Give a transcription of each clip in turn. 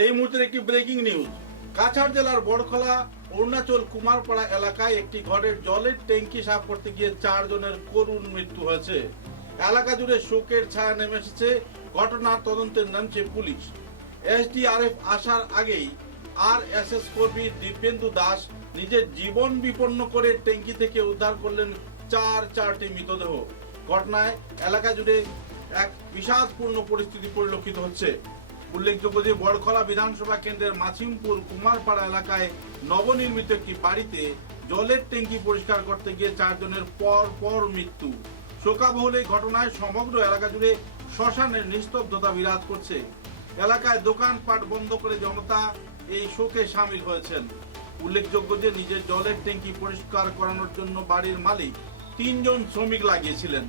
এই মুহূর্তের একটি ব্রেকিং নিউজ। কাছাড় জেলার বড়খলা অরুণাচল কুমারপাড়া এলাকায় একটি ঘরের জলের ট্যাঙ্কি সাফ করতে গিয়ে 4 জনের করুণ মৃত্যু হয়েছে। এলাকা জুড়ে শোকের ছায়া নেমে এসেছে। ঘটনার তদন্তে নামছে পুলিশ। এসডিআরএফ আসার আগেই আরএসএস কর্মী দিব্যেন্দু দাস নিজের জীবন বিপন্ন করে ট্যাঙ্কি থেকে উদ্ধার করলেন চারটি মৃতদেহ। ঘটনায় এলাকা জুড়ে এক বিষাদপূর্ণ পরিস্থিতি পরিলক্ষিত হচ্ছে। উল্লেখযোগ্য যে বড়খলা বিধানসভা কেন্দ্রের মাছিমপুর কুমারপাড়া এলাকায় নবনির্মিত একটি বাড়িতে জলের ট্যাঙ্কি পরিষ্কার করতে গিয়ে 4 জনের পর মৃত্যু। শোকাবহুল এই ঘটনায় সমগ্র এলাকা জুড়ে শ্মশানের নিস্তব্ধতা বিরাজ করছে। এলাকায় দোকানপাট বন্ধ করে জনতা এই শোকে সামিল হয়েছেন। উল্লেখযোগ্য যে নিজের জলের ট্যাঙ্কি পরিষ্কার করানোর জন্য বাড়ির মালিক 3 জন শ্রমিক লাগিয়েছিলেন,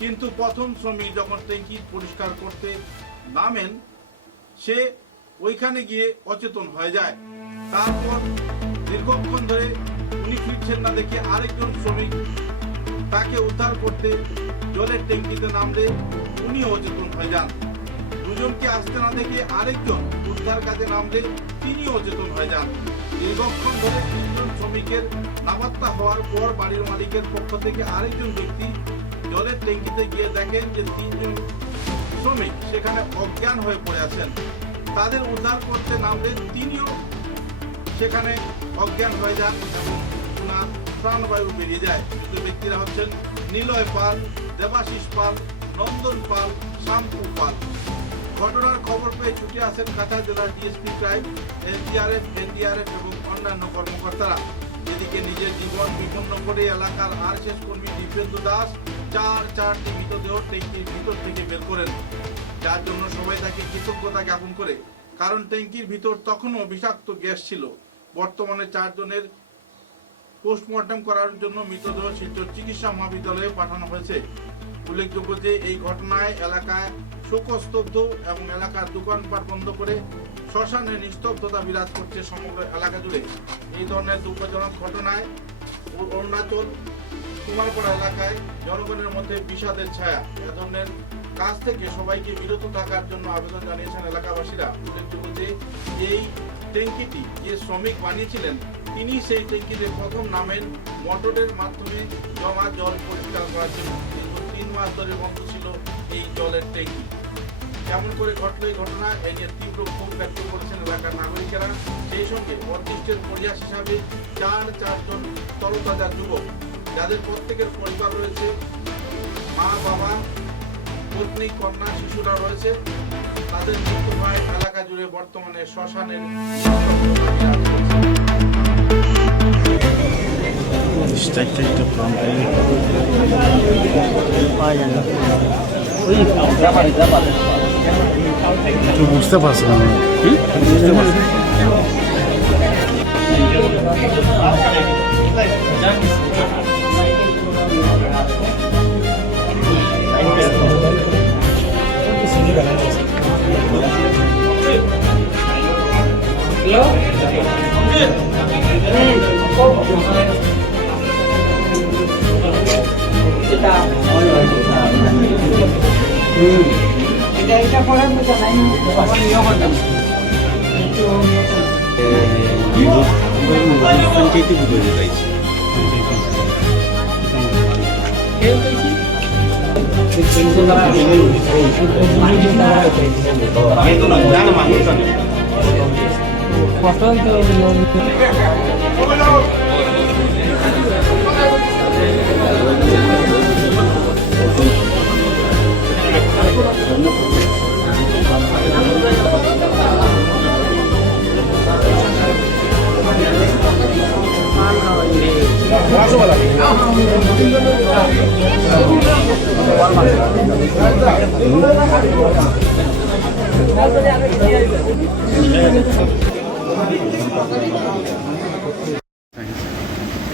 কিন্তু প্রথম শ্রমিক যখন ট্যাঙ্কি পরিষ্কার করতে নামেন সে ওইখানে গিয়ে অচেতন হয়ে যায়। তারপর দীর্ঘক্ষণ ধরে উনি ফিরছেন না দেখে আরেকজন শ্রমিক তাকে উদ্ধার করতে জলের ট্যাঙ্কিতে নামলে উনি অচেতন হয়ে যান। দুজনকে আসতে না দেখে আরেকজন উদ্ধার কাজে নামলে তিনি অচেতন হয়ে যান। দীর্ঘক্ষণ ধরে 3 জন শ্রমিকের নাপাত্তা হওয়ার পর বাড়ির মালিকের পক্ষ থেকে আরেকজন ব্যক্তি জলের ট্যাঙ্কিতে গিয়ে দেখেন যে 3 জন শ্রমিক সেখানে অজ্ঞান হয়ে পড়ে আছেন। তাদের উদ্ধার করতে নামলে তিনিও সেখানে অজ্ঞান হয়ে যান এবং ওনার প্রাণবায়ু বেরিয়ে যায়। মৃত ব্যক্তিরা হচ্ছেন নিলয় পাল, দেবাশিস পাল, নন্দন পাল, শাম্পু পাল। ঘটনার খবর পেয়ে ছুটে আসেন কাছাড় জেলার ডিএসপি ক্রাইম, এসডিআরএফ, এনডিআরএফ এবং অন্যান্য কর্মকর্তারা। এদিকে নিজের জীবন বিপন্ন করে এলাকার আরএসএস কর্মী দিব্যেন্দু দাস চারটি মৃতদেহ ট্যাঙ্কির ভিতর থেকে বের করেন, যার জন্য সবাই তাকে কৃতজ্ঞতা জ্ঞাপন করে। কারণ ট্যাঙ্কির ভিতর তখনও বিষাক্ত গ্যাস ছিল। বর্তমানে 4 জনের পোস্টমর্টম করার জন্য মৃতদেহ শিলচর চিকিৎসা মহাবিদ্যালয়ে পাঠানো হয়েছে। উল্লেখযোগ্য যে এই ঘটনায় এলাকায় শোকস্তব্ধ এবং এলাকার দোকানপাট বন্ধ করে শ্মশানের নিস্তব্ধতা বিরাজ করছে সমগ্র এলাকা জুড়ে। এই ধরনের দুঃখজনক ঘটনায় অরুণাচল কুমারপাড়া এলাকায় জনগণের মধ্যে বিষাদের ছায়া। এ ধরনের কাজ থেকে সবাইকে বিরত থাকার জন্য আবেদন জানিয়েছেন এলাকাবাসীরা। উল্লেখযোগ্য যে এই ট্যাঙ্কিটি যে শ্রমিক বানিয়েছিলেন তিনি সেই ট্যাঙ্কিতে প্রথম নামেন মোটরের মাধ্যমে জমা জল পরিষ্কার করার জন্য। দীর্ঘ 3 মাস ধরে বন্ধ ছিল এই জলের ট্যাঙ্কি। কেমন করে ঘটল এই ঘটনা, এই নিয়ে তীব্র ক্ষোভ ব্যক্ত করেছেন এলাকার নাগরিকেরা। সেই সঙ্গে অদৃষ্টের পরিহাস হিসাবে 4 জন তরতাজা যুবক, যাদের প্রত্যেকের পরিবার রয়েছে, মা বাবা, পত্নী, কন্যা, শিশুরা রয়েছে, তাদের মৃত্যু হয় এলাকা জুড়ে বর্তমানে শ্মশানের বুঝতে পারছি না।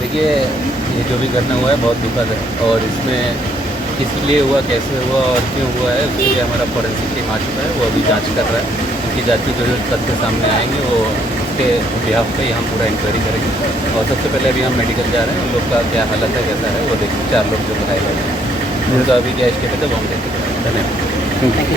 देखिए, ये जो भी घटना हुआ है बहुत दुखद है और इसमें किस लिए हुआ, कैसे हुआ और क्यों हुआ है उसके लिए हमारा फॉरेंसिक टीम आ चुका है। वो अभी जांच कर रहा है। उनकी जांच जो जो तथ्य सामने आएंगे वो उसके बिहाफ पे हम पूरा इंक्वायरी करेंगे। और सबसे पहले अभी हम मेडिकल जा रहे हैं, उन लोग का क्या हालत है, कैसा है वो देखें। 4 लोग जो बताए गए हैं उनका अभी क्या स्टेट है वो हम देखेंगे। धन्यवाद।